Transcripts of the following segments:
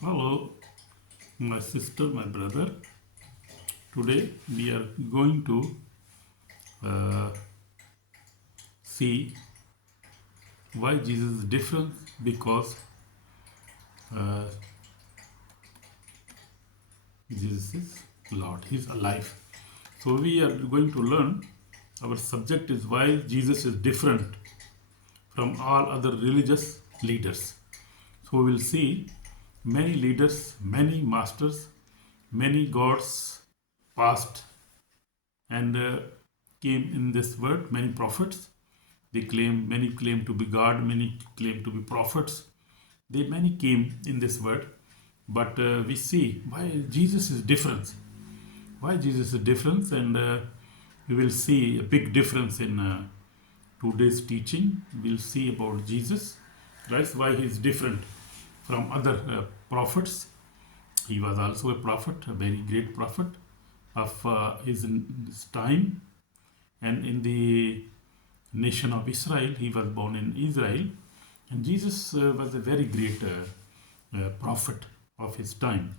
Hello, my sister, my brother. Today we are going to uh, see why Jesus is different because uh, Jesus is Lord. He is alive. So we are going to learn. Our subject is why Jesus is different from all other religious leaders. So we will see many leaders, many masters, many gods past and came in this world, many prophets. Many claim to be God, many claim to be prophets. Many came in this world, but we see why Jesus is different. Why Jesus is different, and we will see a big difference in today's teaching. We'll see about Jesus Christ, why he is different from other prophets. He was also a prophet, a very great prophet of his time, and in the nation of Israel. He was born in Israel, and Jesus was a very great prophet of his time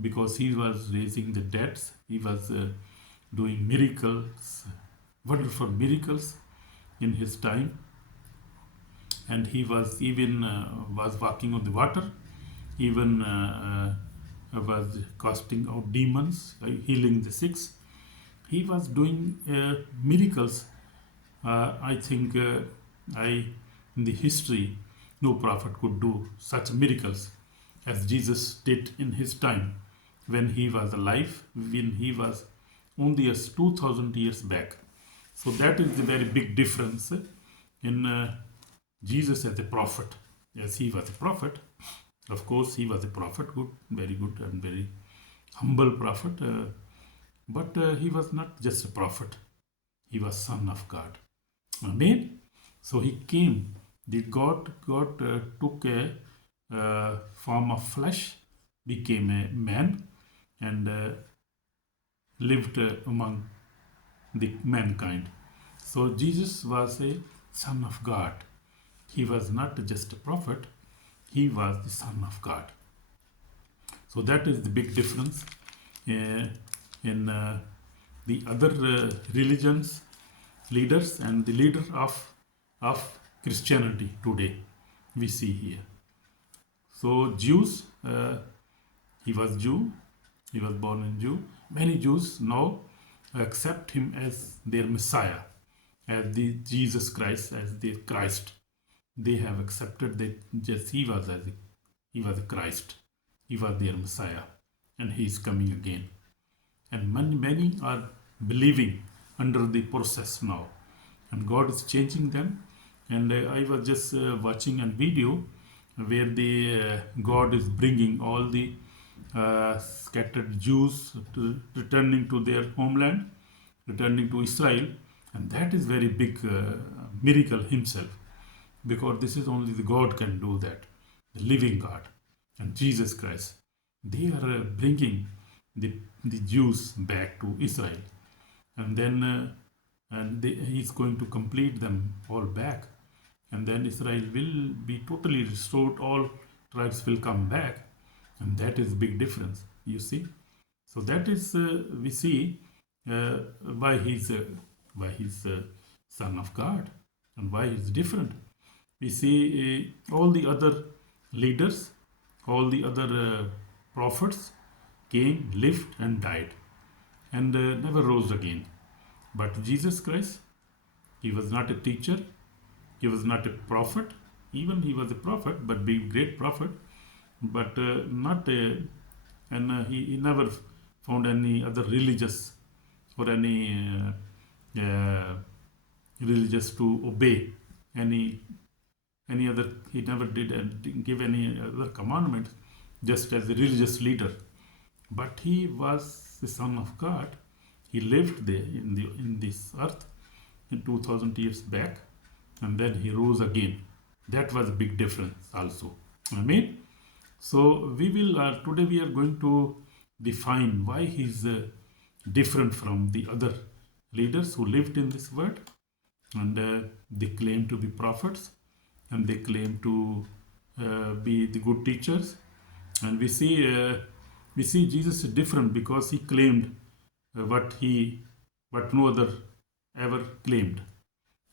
because he was raising the dead. He was doing miracles, wonderful miracles in his time, and he was even was walking on the water, even was casting out demons, healing the sick. He was doing miracles. I think in the history, no prophet could do such miracles as Jesus did in his time when he was alive, when he was only as 2000 years back. So that is the very big difference in Jesus as a prophet. Yes, he was a prophet. Of course, he was a prophet, very good, and very humble prophet. But he was not just a prophet. He was Son of God. Amen. So he came. The God took a form of flesh, became a man, and lived among the mankind. So Jesus was a Son of God. He was not just a prophet, he was the Son of God. So that is the big difference in the other religions, leaders, and the leader of Christianity today. We see here. So Jews, he was Jew, he was born in Jew. Many Jews now accept him as their Messiah, as the Jesus Christ, as the Christ. They have accepted that just he was a Christ, he was their Messiah, and he is coming again. And many are believing under the process now, and God is changing them. And I was just watching a video where the God is bringing all the scattered Jews returning to their homeland, returning to Israel, and that is very big miracle himself, because this is only the God can do that, the living God and Jesus Christ. They are bringing the Jews back to Israel, and then he's going to complete them all back, and then Israel will be totally restored. All tribes will come back, and that is big difference. You see, so that is we see why he's Son of God and why he's different. We see all the other leaders, all the other prophets came, lived, and died, and never rose again. But Jesus Christ, he was not a teacher, he was not a prophet. Even he was a prophet, but being great prophet, but not a, and he never found any other religious or any religious to obey any other. He never did and give any other commandments, just as a religious leader. But he was the Son of God. He lived there in this earth in 2000 years back, and then he rose again. That was a big difference also. Amen. So we will today we are going to define why he's different from the other leaders who lived in this world, and they claim to be prophets, and they claim to be the good teachers, And we see Jesus is different because he claimed what no other ever claimed.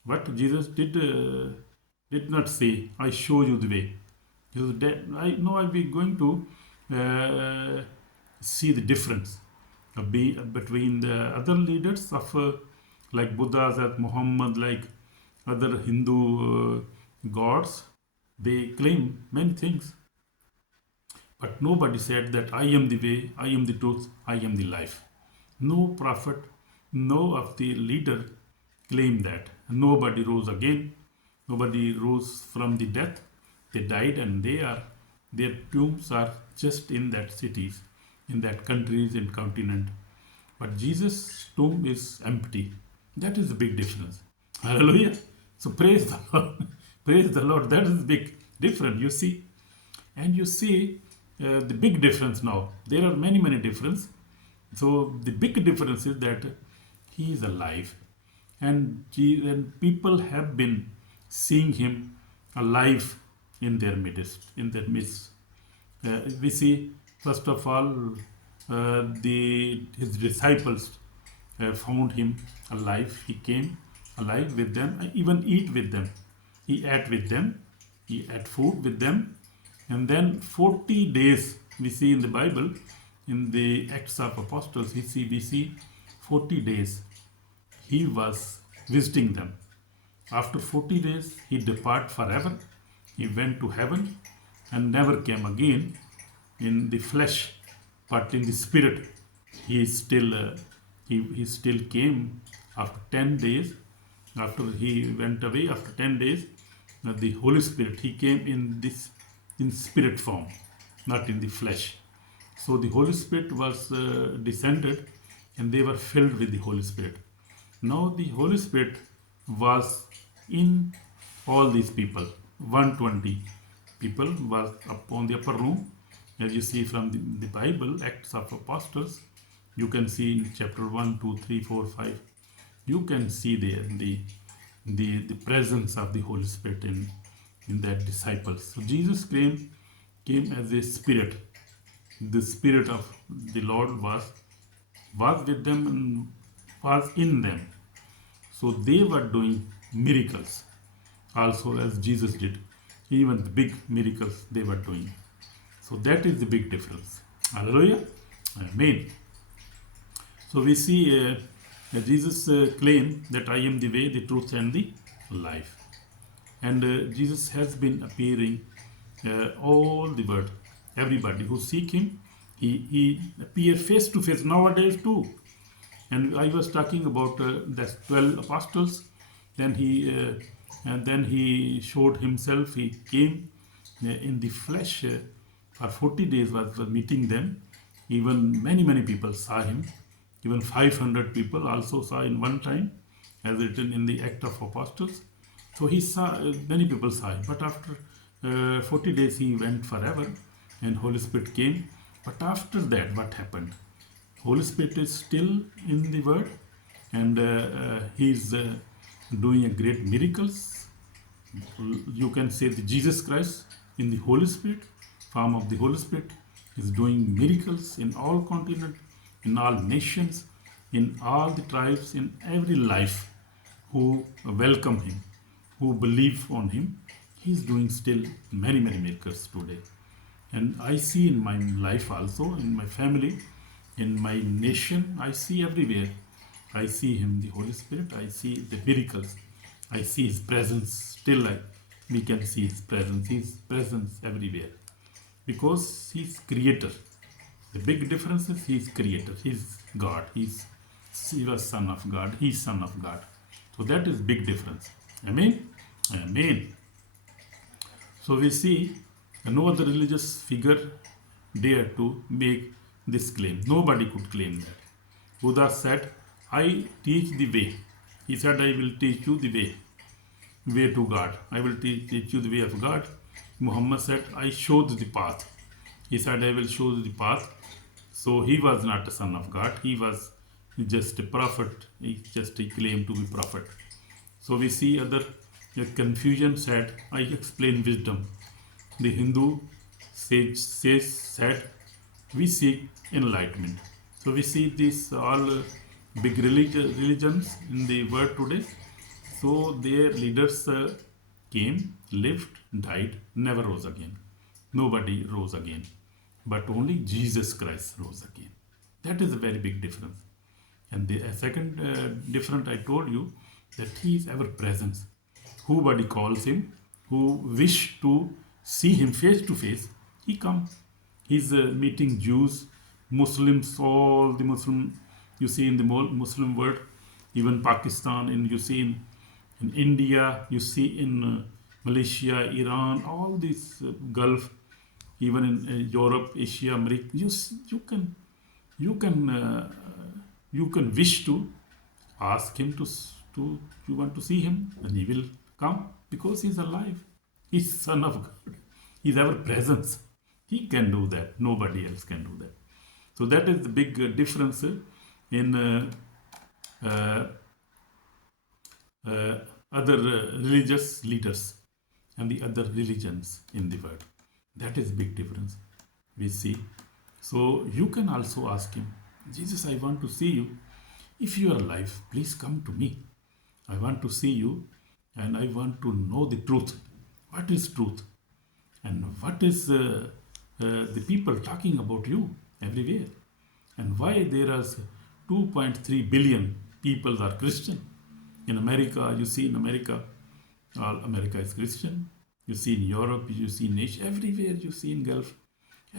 What Jesus did not say, I show you the way. I know I'll be going to see the difference between the other leaders of like Buddha, like Muhammad, like other Hindu gods. They claim many things, but nobody said that I am the way, I am the truth, I am the life. No prophet, no of the leader claimed that. Nobody rose again. Nobody rose from the death. They died, and their tombs are just in that cities, in that countries and continent. But Jesus' tomb is empty. That is the big difference. Hallelujah. So praise the Lord. Praise the Lord. That is big difference. You see, and you see the big difference now. There are many differences. So the big difference is that he is alive, and people have been seeing him alive in their midst. We see first of all his disciples found him alive. He came alive with them, even eat with them. He ate with them. He ate food with them, and then 40 days we see in the Bible, in the Acts of Apostles, we see 40 days he was visiting them. After 40 days, he departed forever. He went to heaven and never came again in the flesh, but in the spirit. He still came after 10 days. After he went away, after 10 days, the Holy Spirit, he came in spirit form, not in the flesh. So the Holy Spirit was descended, and they were filled with the Holy Spirit. Now the Holy Spirit was in all these people. 120 people was upon the upper room. As you see from the Bible, Acts of Apostles, you can see in chapter 1, 2, 3, 4, 5. You can see there the presence of the Holy Spirit in that disciples. So Jesus came as a spirit. The Spirit of the Lord was with them and was in them. So they were doing miracles also, as Jesus did. Even the big miracles they were doing. So that is the big difference. Hallelujah. Amen. So we see Jesus claimed that I am the way, the truth, and the life. And Jesus has been appearing all the world. Everybody who seek him, he appears face to face nowadays too. And I was talking about the 12 apostles. Then he showed himself. He came in the flesh for 40 days. Was meeting them. Even many people saw him. Even 500 people also saw in one time, as written in the Act of Apostles. So he saw, many people saw him. But after 40 days he went forever, and Holy Spirit came. But after that, what happened? Holy Spirit is still in the Word, and he's doing a great miracles. You can say that Jesus Christ in the Holy Spirit, form of the Holy Spirit, is doing miracles in all continents, in all nations, in all the tribes, in every life who welcome him, who believe on him. He's doing still many miracles today. And I see in my life also, in my family, in my nation, I see everywhere. I see him, the Holy Spirit. I see the miracles. I see his presence. Still, we can see his presence everywhere. Because he's creator. The big difference is he's creator. He's God. He was son of God. He's son of God. So that is big difference. Amen? Amen. So we see no other religious figure dared to make this claim. Nobody could claim that. Buddha said, I teach the way. He said, I will teach you the way to God. I will teach you the way of God. Muhammad said, I showed the path. He said, I will show you the path. So he was not a son of God. He was just a prophet. He claimed to be prophet. So we see other confusion said, I explain wisdom. The Hindu said, we seek enlightenment. So we see these all big religions in the world today. So their leaders came, lived, died, never rose again. Nobody rose again. But only Jesus Christ rose again. That is a very big difference. And the second difference I told you that he is ever present. Whobody calls him, who wish to see him face to face, he comes. He's meeting Jews, Muslims, all the Muslim you see in the Muslim world, even Pakistan, and you see in India, you see in Malaysia, Iran, all these Gulf, even in Europe, Asia, America. You can wish to ask him to you want to see him, and he will come because he's alive. He's Son of God. He's ever presence. He can do that. Nobody else can do that. So that is the big difference in other religious leaders and the other religions in the world. That is big difference we see. So you can also ask him, Jesus, I want to see you. If you are alive, please come to me. I want to see you and I want to know the truth. What is truth? And what is the people talking about you everywhere? And why there are 2.3 billion people are Christian? In America, you see in America, all America is Christian. You see in Europe, you see in Asia, everywhere you see in Gulf,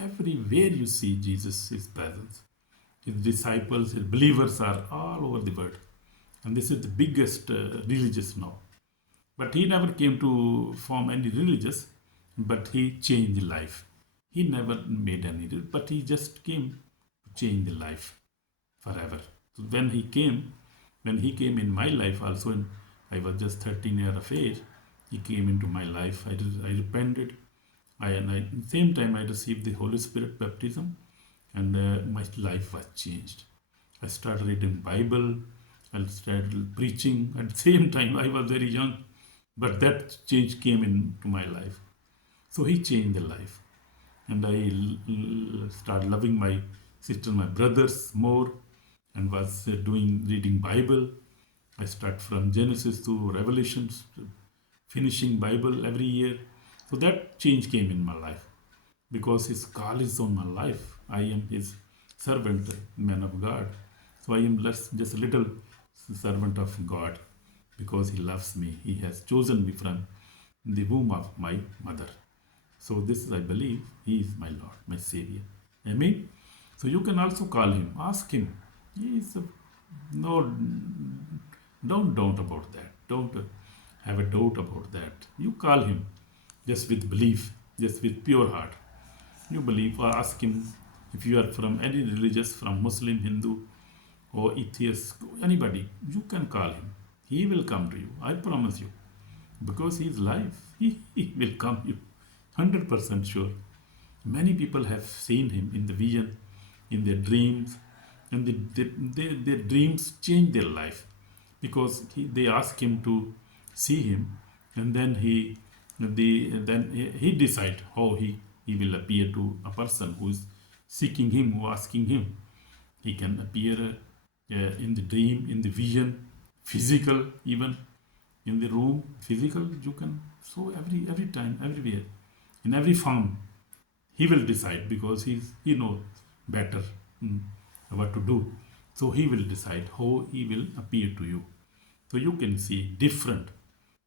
everywhere you see Jesus, his presence. His disciples, his believers are all over the world. And this is the biggest religious now. But he never came to form any religious, but he changed life. He never made any, but he just came to change the life forever. So when he came in my life also, I was just 13 years of age, he came into my life. I repented. At the same time, I received the Holy Spirit baptism, and my life was changed. I started reading Bible. I started preaching. At the same time, I was very young, but that change came into my life. So he changed the life, and I started loving my sister, my brothers more, and was reading Bible. I start from Genesis to Revelations, finishing Bible every year. So that change came in my life because his call is on my life. I am his servant, man of God. So I am just a little servant of God because he loves me. He has chosen me from the womb of my mother. So this is, I believe, he is my Lord, my Savior. Amen. So you can also call him, ask him. He is don't doubt about that. Don't have a doubt about that. You call him just with belief, just with pure heart. You believe or ask him if you are from any religious, from Muslim, Hindu, or atheist, anybody, you can call him. He will come to you. I promise you. Because he is live. He will come to you. 100% sure. Many people have seen him in the vision, in their dreams, and their dreams change their life because they ask him to see him, and then he decide how he will appear to a person who is seeking him, who asking him. He can appear in the dream, in the vision, physical, even in the room, physical. You can, so every time, everywhere, in every form, he will decide because he knows better what to do. So he will decide how he will appear to you. So you can see different.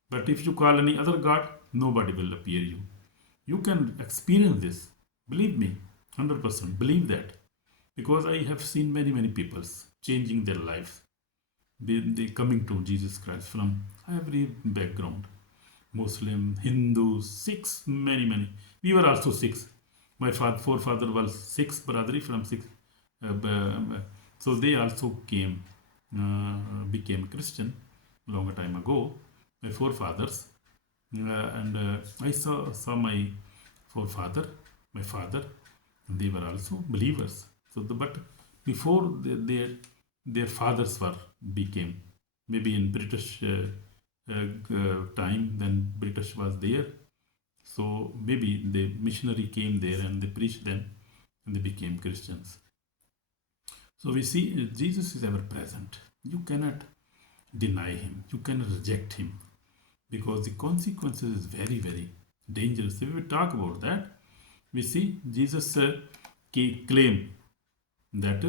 But if you call any other God, nobody will appear you. You can experience this. Believe me, 100%. Believe that. Because I have seen many people changing their lives. They coming to Jesus Christ from every background. Muslim, Hindu, Sikhs, many. We were also Sikhs. My forefather was Sikhs, brother from Sikhs. So they also became Christian long time ago. My forefathers, and I saw my forefather, my father, they were also believers. So, but before their fathers became, maybe in British time, then British was there, So maybe the missionary came there and they preached them and they became Christians. So we see Jesus is ever present. You cannot deny him. You cannot reject him because the consequences is very, very dangerous. If we talk about that, we see Jesus claim that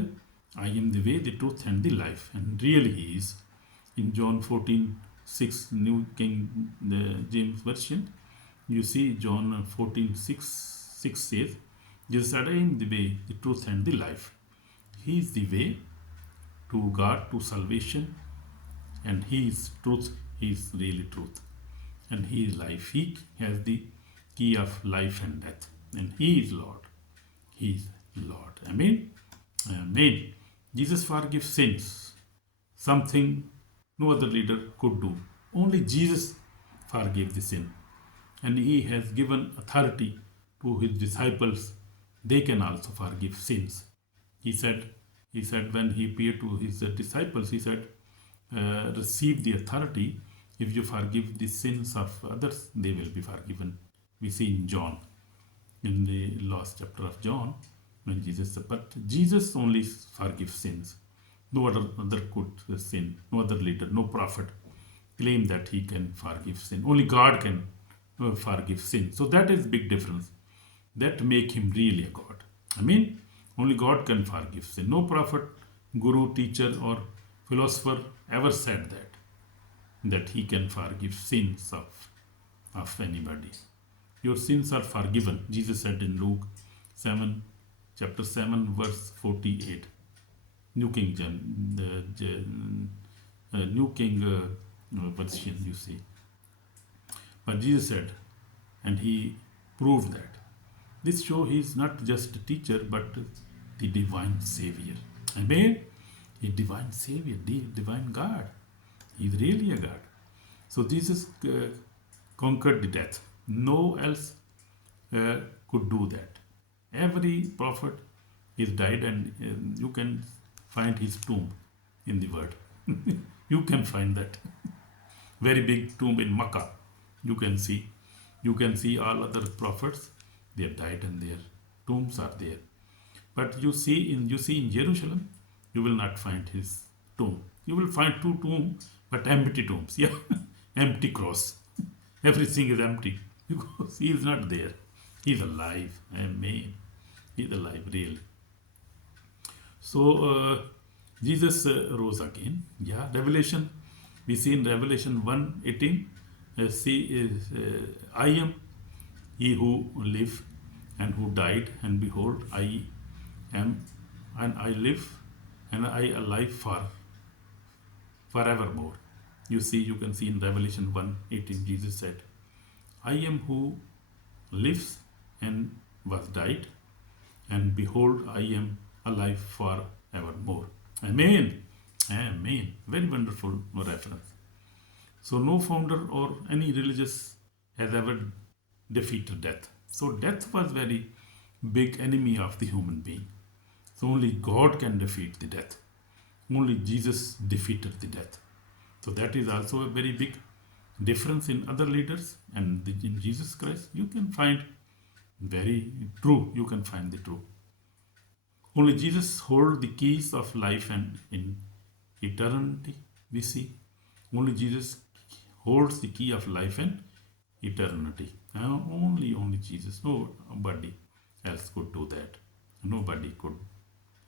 I am the way, the truth, and the life. And really he is. In John 14:6, New King James Version, you see John 14:6 says, Jesus said, I am the way, the truth, and the life. He is the way to God, to salvation, and he is truth. He is really truth. And he is life. He has the key of life and death. And he is Lord. He is Lord. Amen. Amen. Jesus forgives sins. Something no other leader could do. Only Jesus forgave the sin. And he has given authority to his disciples. They can also forgive sins. He said when he appeared to his disciples, he said, receive the authority. If you forgive the sins of others, they will be forgiven. We see in John, in the last chapter of John, when Jesus said, but Jesus only forgives sins. No other could sin. No other leader, no prophet claim that he can forgive sin. Only God can forgive sin. So that is big difference. That make him really a God. I mean, only God can forgive sin. No prophet, guru, teacher, or philosopher ever said that he can forgive sins of anybody. Your sins are forgiven. Jesus said in Luke 7, chapter 7, verse 48. New King Version, you see. But Jesus said, and he proved that. This show he is not just a teacher, but the divine Savior. Amen? A divine Savior, the divine God. He is really a God. So Jesus conquered the death. No else could do that. Every prophet is died, and you can find his tomb in the word. You can find that. Very big tomb in Makkah. You can see all other prophets. They have died and their tombs are there. But you see in Jerusalem, you will not find his tomb. You will find two tombs, but empty tombs. Yeah, empty cross. Everything is empty because he is not there. He is alive. Amen. He is alive, really. So Jesus rose again. Yeah, Revelation. We see in Revelation 1:18. I am he who live and who died, and behold, I am, and I live, and I alive forevermore. You can see in Revelation 1:18, Jesus said, I am who lives and was died, and behold, I am alive forevermore. Amen. Amen. Very wonderful reference. So no founder or any religious has ever defeated death. So death was very big enemy of the human being. So only God can defeat the death. Only Jesus defeated the death. So that is also a very big difference in other leaders, and in Jesus Christ you can find very true. You can find the true. Only Jesus holds the keys of life and in eternity. We see only Jesus holds the key of life and eternity. Only Jesus. Nobody else could do that. Nobody could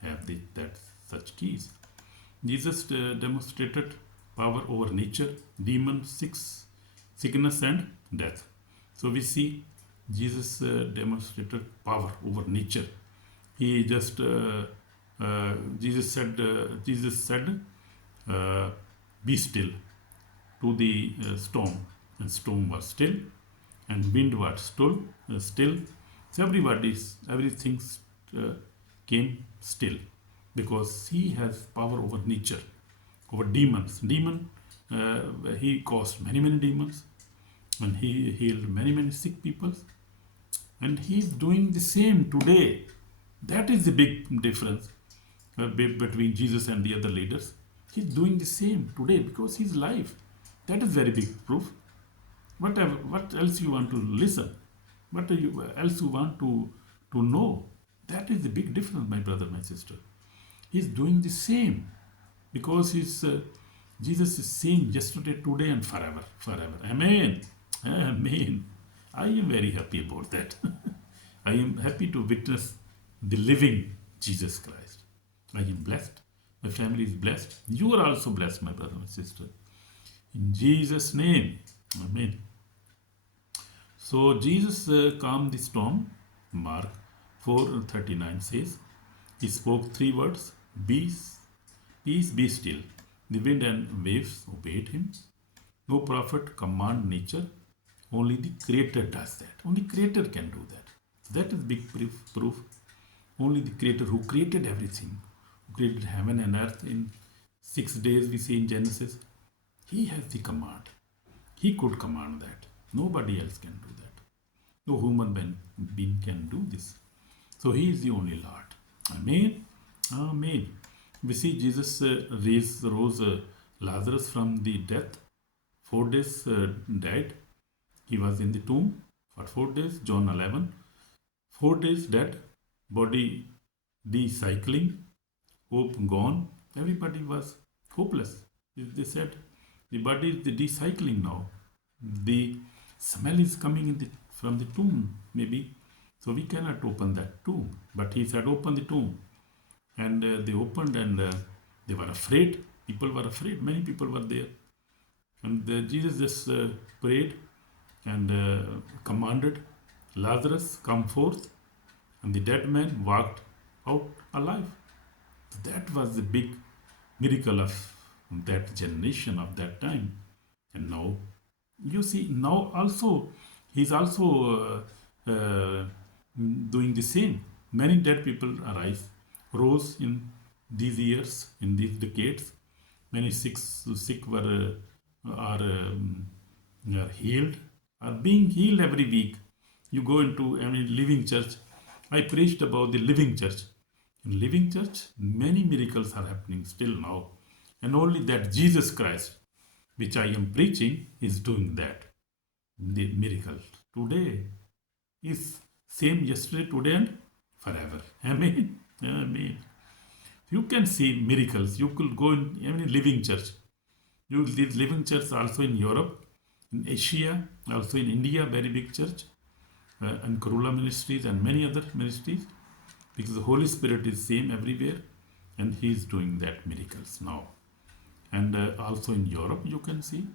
have such keys. Jesus demonstrated power over nature, demons, sickness, and death. So we see Jesus demonstrated power over nature. He just Jesus said, "Be still," to the storm, and storm was still, and wind was still. So everything came still, because he has power over nature, over demons. He caused many demons, and he healed many sick people, and he is doing the same today. That is the big difference between Jesus and the other leaders. He's doing the same today because he's alive. That is very big proof. What else you want to listen? What else you want to know? That is the big difference, my brother, my sister. He's doing the same because Jesus is same yesterday, today, and forever, forever. Amen. Amen. I am very happy about that. I am happy to witness the living Jesus Christ. I am blessed. My family is blessed. You are also blessed, my brother, my sister. In Jesus' name. Amen. So Jesus calmed the storm. Mark 4:39 says, he spoke 3 words, peace, peace, be still. The wind and waves obeyed him. No prophet command nature. Only the Creator does that. Only Creator can do that. That is big proof. Only the Creator who created everything, who created heaven and earth in 6 days, we see in Genesis. He has the command. He could command that. Nobody else can do that. No human being can do this. So He is the only Lord. Amen. Amen. We see Jesus rose Lazarus from the death. 4 days died. He was in the tomb for 4 days. John 11. 4 days dead. Body decycling. Hope gone. Everybody was hopeless. They said the body is decycling now. The smell is coming from the tomb, maybe. So we cannot open that tomb. But He said, open the tomb. And they opened, and they were afraid. People were afraid. Many people were there. And Jesus just prayed and commanded, Lazarus, come forth. And the dead man walked out alive. That was the big miracle of that generation of that time. And now, you see, now also, He's also doing the same. Many dead people rose in these years, in these decades. Many sick are healed, are being healed every week. You go into any living church. I preached about the living church. In living church, many miracles are happening still now. And only that Jesus Christ, which I am preaching, is doing that. The miracle today is same yesterday, today, and forever. Amen. Amen. You can see miracles. You could go in any living church. These living churches also in Europe, in Asia, also in India, very big church, and Kerala ministries and many other ministries, because the Holy Spirit is same everywhere, and He is doing that miracles now. And also in Europe, you can see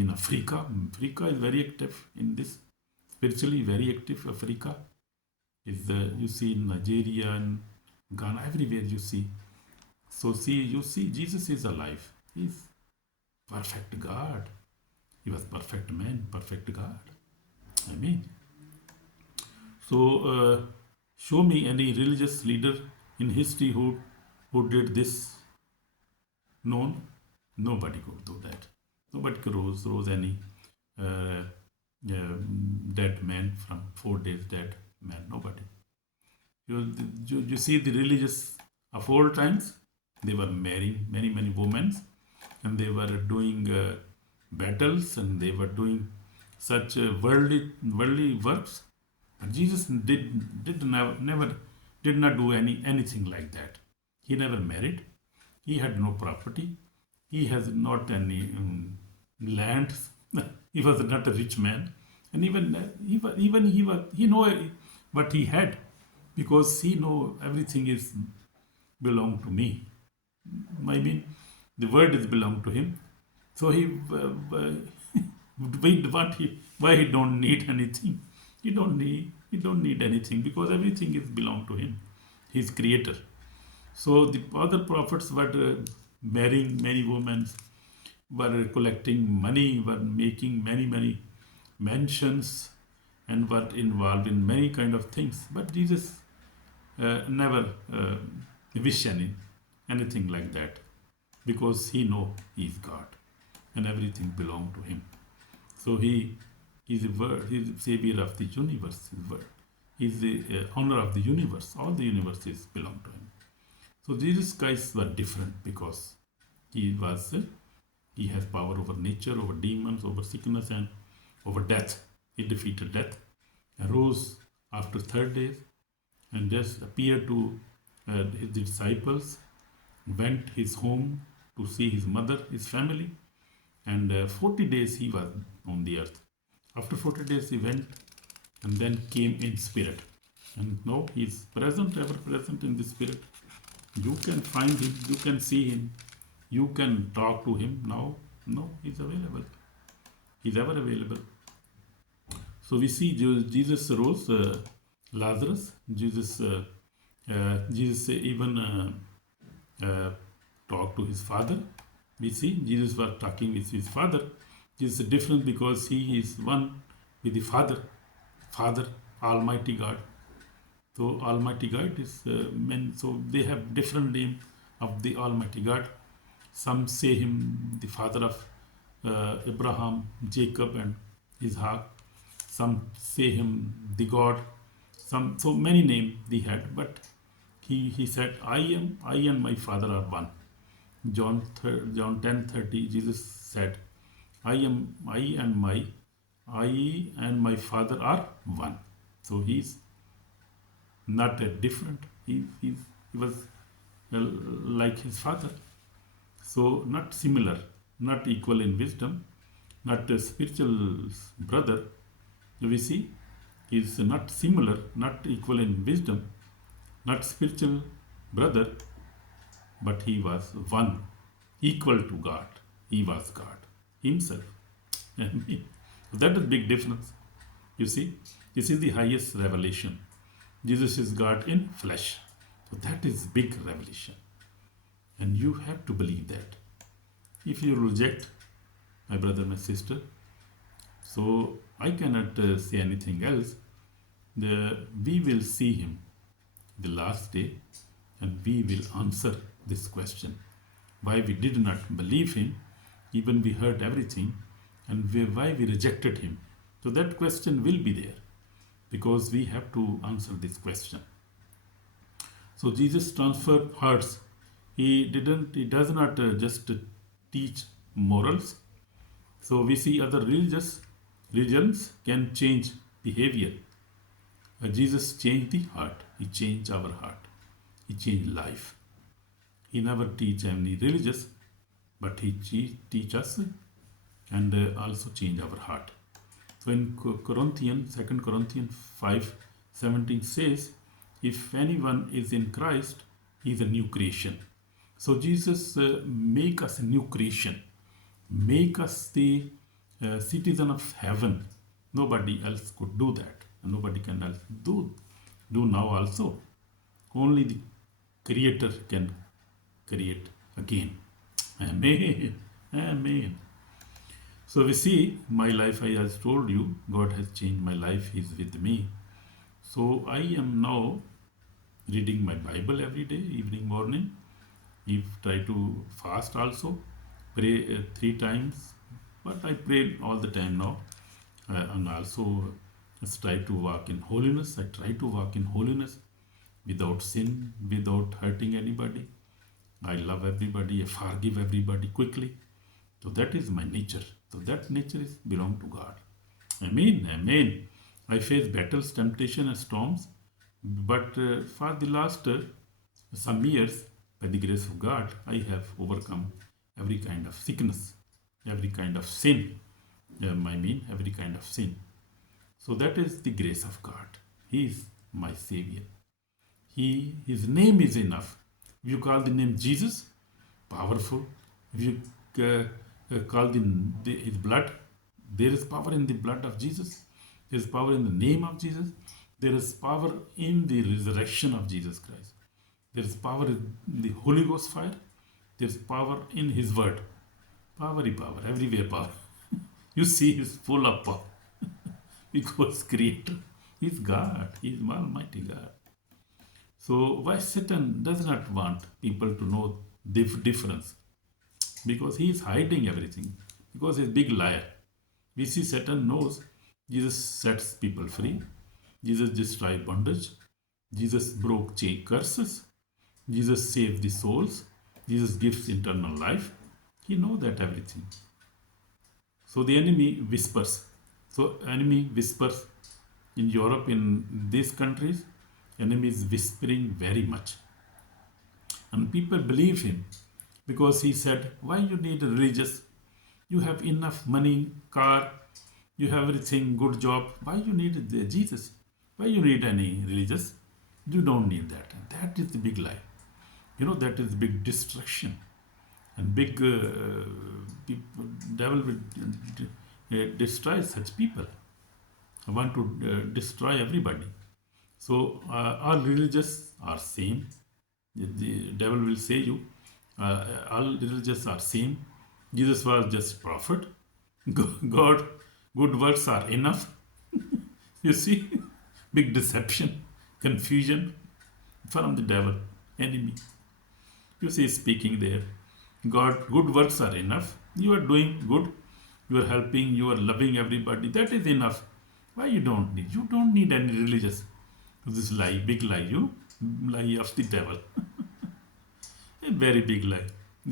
in Africa. Africa is very active in this, spiritually very active. Africa is you see in Nigeria and Ghana, everywhere you see. So you see Jesus is alive. He is perfect God. He was perfect man, perfect God. Amen. So show me any religious leader in history who did this known. Nobody could do that. Nobody could rose any dead man from 4 days dead man. Nobody. You see the religious of old times, they were marrying many women, and they were doing battles, and they were doing such worldly works. But Jesus did not do anything like that. He never married. He had no property. He has not any land. He was not a rich man, and he know what he had, because he know everything is belong to me. I mean, the word is belong to him. So why he don't need anything? He don't need anything, because everything is belong to him. He's creator. So the other prophets were marrying many women, were collecting money, were making many mansions, and were involved in many kind of things. But Jesus never wish anything like that, because He know He is God, and everything belong to Him. So He is the Word. He is the Savior of the universe. He is the owner of the universe. All the universes belong to Him. So these guys were different, because He has power over nature, over demons, over sickness, and over death. He defeated death. arose after 3 days and just appeared to his disciples, went his home to see his mother, his family, and 40 days he was on the earth. After 40 days he went and then came in spirit. And now he is present, ever present in the spirit. You can find him, you can see him, you can talk to him now. No, he's available. He's ever available. So we see Jesus rose Lazarus. Jesus even talked to his father. We see Jesus was talking with his father. Jesus is different because he is one with the Father. Father, Almighty God. So Almighty God is men. So they have different name of the Almighty God. Some say him the father of Abraham, Jacob, and Isaac. Some say him the God. So many names he had, but he said, I and my Father are one. John 10:30, Jesus said, I and my Father are one. So he's not that different. He was like his Father. So not similar, not equal in wisdom, not a spiritual brother. We see is not similar, not equal in wisdom, not spiritual brother, but he was one, equal to God. He was God himself. That is big difference. You see, this is the highest revelation. Jesus is God in flesh. So that is big revelation. And you have to believe that. If you reject, my brother, my sister, so I cannot say anything else. We will see him the last day and we will answer this question. Why we did not believe him, even we heard everything, and why we rejected him. So that question will be there because we have to answer this question. So Jesus transferred hearts. He does not just teach morals. So we see other religions can change behavior. Jesus changed the heart. He changed our heart. He changed life. He never teach any religious, but he teach us and also change our heart. So in 2 Corinthians 5:17 says, if anyone is in Christ, he is a new creation. So Jesus make us a new creation, make us the citizen of heaven. Nobody else could do that. And nobody can else do now also. Only the Creator can create again. Amen. Amen. So we see my life, I has told you, God has changed my life. He's with me. So I am now reading my Bible every day, evening, morning. If try to fast also, pray 3 times, but I pray all the time now. And also try to walk in holiness. I try to walk in holiness without sin, without hurting anybody. I love everybody. I forgive everybody quickly. So that is my nature. So that nature is belong to God. Amen. Amen. I face battles, temptation, and storms. But for the last some years, by the grace of God, I have overcome every kind of sickness, every kind of sin. Every kind of sin. So that is the grace of God. He is my Savior. His name is enough. If you call the name Jesus, powerful. If you call his blood, there is power in the blood of Jesus. There is power in the name of Jesus. There is power in the resurrection of Jesus Christ. There is power in the Holy Ghost fire. There is power in His word. Power, everywhere power. You see, He's full of power. Because Creator, He's God. He's Almighty God. So why Satan does not want people to know the difference? Because he is hiding everything. Because he's a big liar. We see Satan knows Jesus sets people free. Jesus destroyed bondage. Jesus broke curses. Jesus saved the souls. Jesus gives eternal life. He knows that everything. So the enemy whispers. In Europe, in these countries, enemy is whispering very much. And people believe him because he said, why you need a religious? You have enough money, car, you have everything, good job. Why you need Jesus? Why you need any religious? You don't need that. That is the big lie. That is big destruction. And big people, devil will destroy such people. I want to destroy everybody. So all religious are same. The devil will say you, all religious are same. Jesus was just prophet. God, good words are enough. You see, big deception, confusion from the devil, enemy. You see, speaking there. God, good works are enough. You are doing good. You are helping. You are loving everybody. That is enough. Why you don't need? You don't need any religious. This lie, big lie. Lie of the devil. A very big lie,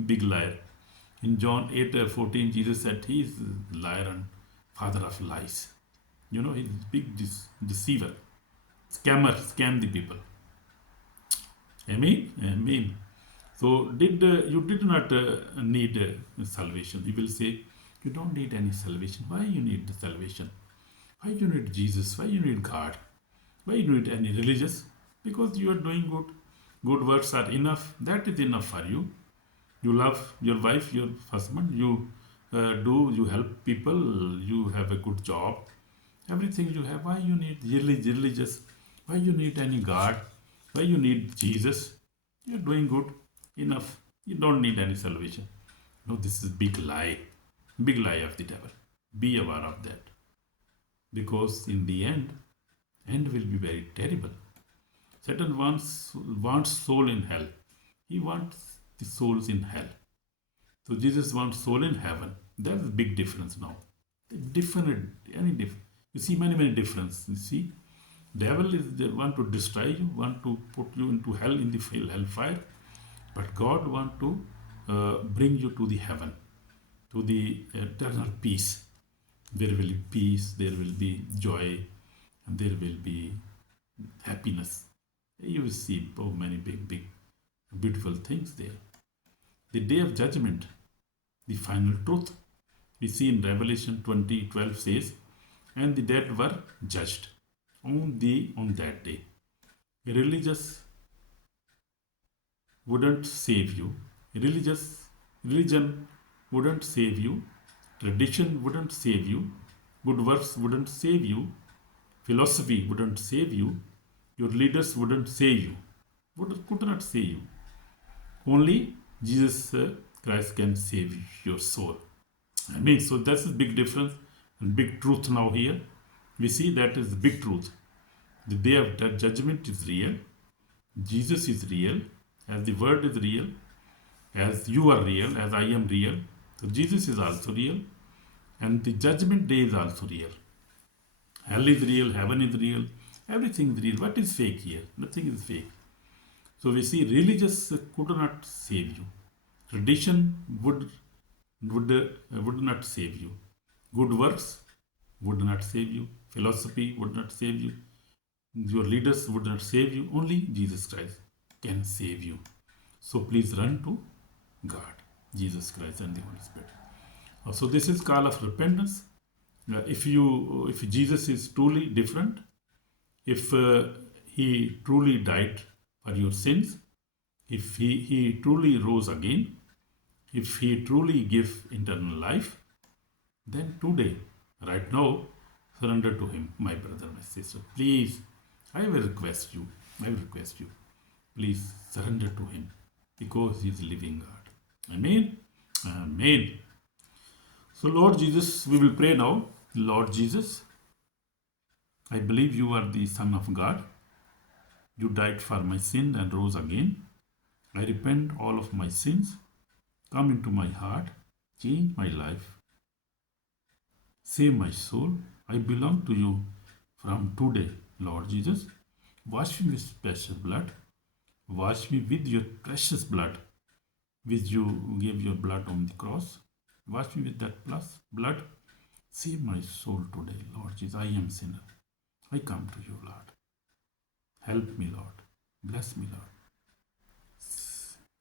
big liar. In John 8:14, Jesus said he is liar and father of lies. He's a big deceiver, scammer, scam the people. Amen. Amen. So you did not need salvation? You will say you don't need any salvation. Why you need the salvation? Why you need Jesus? Why you need God? Why you need any religious? Because you are doing good. Good works are enough. That is enough for you. You love your wife, your husband. You you help people. You have a good job. Everything you have. Why you need religious? Why you need any God? Why you need Jesus? You are doing good. Enough. You don't need any salvation. No, this is big lie. Big lie of the devil. Be aware of that. Because in the end will be very terrible. Satan wants soul in hell. He wants the souls in hell. So Jesus wants soul in heaven. That's a big difference now. Different, you see many difference. You see, devil is the want to destroy you, want to put you into hell, in the hellfire. But God want to bring you to the heaven, to the eternal peace. There will be peace, there will be joy, and there will be happiness. You will see many big, beautiful things there. The day of judgment, the final truth. We see in Revelation 20:12 says, and the dead were judged on that day. Religion wouldn't save you. Religion wouldn't save you. Tradition wouldn't save you. Good works wouldn't save you. Philosophy wouldn't save you. Your leaders wouldn't save you. Could not save you. Only Jesus Christ can save your soul. So that's a big difference and big truth now here. We see that is the big truth. The day of judgment is real. Jesus is real. As the word is real. As you are real. As I am real. So Jesus is also real. And the judgment day is also real. Hell is real. Heaven is real. Everything is real. What is fake here? Nothing is fake. So we see religious could not save you. Tradition would not save you. Good works would not save you. Philosophy would not save you. Your leaders would not save you. Only Jesus Christ can save you. So please run to God, Jesus Christ and the Holy Spirit. So this is call of repentance. If Jesus is truly different, if he truly died for your sins, if he truly rose again, if he truly gave eternal life, then today, right now, surrender to him, my brother, my sister. Please, I will request you, please surrender to him, because he is living God. Amen. Amen. So Lord Jesus, we will pray now. Lord Jesus, I believe you are the Son of God. You died for my sin and rose again. I repent all of my sins. Come into my heart. Change my life. Save my soul. I belong to you from today, Lord Jesus. Wash me with special blood. Wash me with your precious blood, which you gave your blood on the cross. Wash me with that blood. Save my soul today, Lord Jesus. I am sinner. I come to you, Lord. Help me, Lord. Bless me, Lord.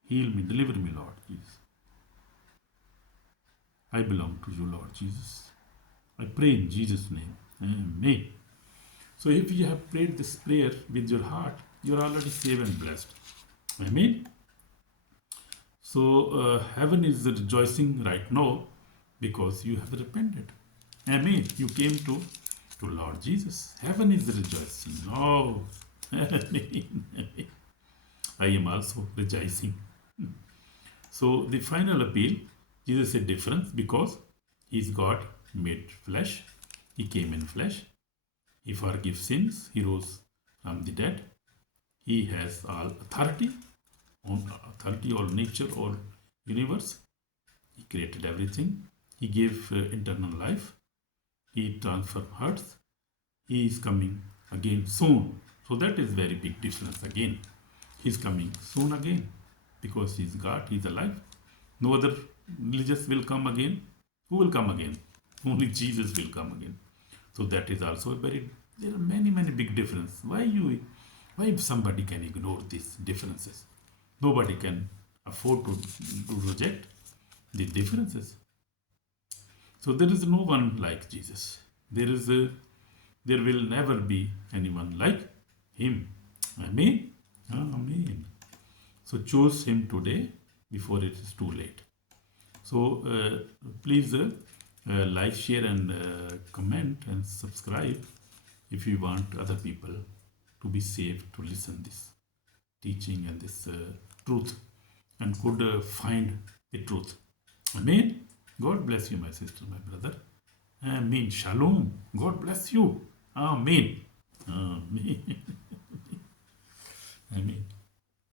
Heal me, deliver me, Lord Jesus. I belong to you, Lord Jesus. I pray in Jesus' name. Amen. So if you have prayed this prayer with your heart, you are already saved and blessed. Amen. So heaven is rejoicing right now because you have repented. Amen. You came to Lord Jesus. Heaven is rejoicing. Oh, amen. I am also rejoicing. So the final appeal, Jesus said difference because he is God made flesh. He came in flesh. He forgives sins. He rose from the dead. He has all authority all nature, all universe. He created everything. He gave eternal life. He transformed hearts. He is coming again soon. So that is very big difference again. He is coming soon again because he is God. He is alive. No other religious will come again. Who will come again? Only Jesus will come again. So that is also a very. There are many big differences. Why somebody can ignore these differences? Nobody can afford to reject the differences. So there is no one like Jesus. There will never be anyone like him. Amen. Amen. So choose him today before it is too late. So please like, share, and comment and subscribe if you want other people to be saved to listen this teaching and this truth and could find the truth. Amen. God bless you, my sister, my brother. Amen. Shalom. God bless you. Amen. Amen. Amen.